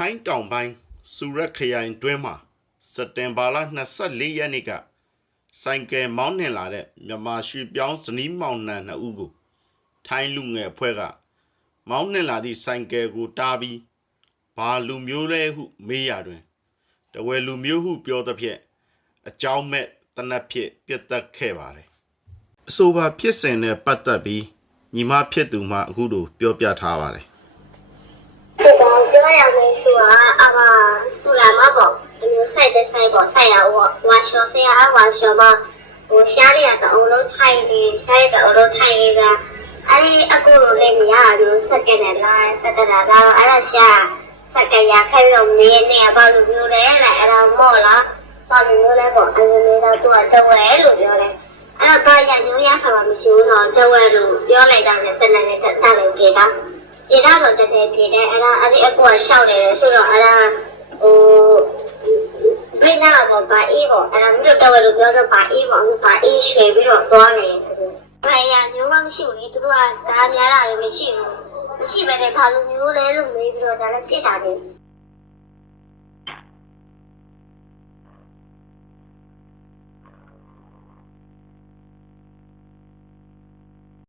ထိုင်းတောင်ပိုင်းစူရက်ခရိုင်တွင်းမှာစက်တင်ဘာလ24ရက်နေ့ကဆိုင်ကယ်မောင်းနှင်လာတဲ့မြန်မာရွှေပြောင်းဇနီးမောင်နှံ2ဦးကိုထိုင်းလူငယ်အဖွဲ့ကမောင်းနှင်လာသည့်ဆိုင်ကယ်ကိုတားပြီးဘာလူမျိုးလဲဟုမေးရတွင်တဝယ်လူမျိုးဟုပြောသဖြင့်အကြောင်းမဲ့တနက်ဖြစ်ပြတ်သက်ခဲ့ပါတယ်အဆိုပါဖြစ်စဉ်နဲ့ပတ်သက်ပြီးညီမဖြစ်သူမှအခုလိုပြောပြထားပါတယ်ပြောရမယ်ဆိုတာဆူလာမပေါ့ဒီမျိုးစိုက်တဲ့စိုက်ပေါ့စိုက်ရဝါရှောဆရာဝါရှောမရှားရတဲ့အုံလုံးထိုင်နေရှားရတဲ့အုံလုံးထိုင်နေတာအဲ့ဒီအကူလိုလေးမရဘူးစက်ကနဲ့လာစက်ကလာတော့အဲ့ဒါရှာစက်ကရခဲ့ပြီးတော့မင်းနဲ့ဘာလို့မျိုးလဲအဲ့ဒါမော့လားဘာလို့မျိုးလဲပေါ့အဲ့ဒီမျိုးတော့သူကတဝဲလို့ပြောတယ်အဲ့တော့ဘာရမျိုးရဆိုတာမရှိဘူးတော့တဝဲလို့ပြောလိုက်တာနဲ့တနက်နဲ့တက်လိုက်ပြေတာပြေတာတော့တက်တယ်ပြေတယ်အဲ့ဒါအဲ့ဒီအကူကရှောက်တယ်ဆိုတော့အဲ့ဒါဘယ်နာပေါ့ဘာအေးပေါ့အဲ့ဒါမျိုးတော့လို့ပြောတော့ဘာအေးပေါ့ဘာအေးရွှေပြီးတော့သွားနေဘာရမျိုးမှမရှိဘူးလေသူတို့ကစကားများတာလည်းမရှိဘူးမရှိပဲနဲ့ဘာလို့မျိုးလဲလို့မေးပြီးတော့ဒါလည်းပြစ်တာတယ်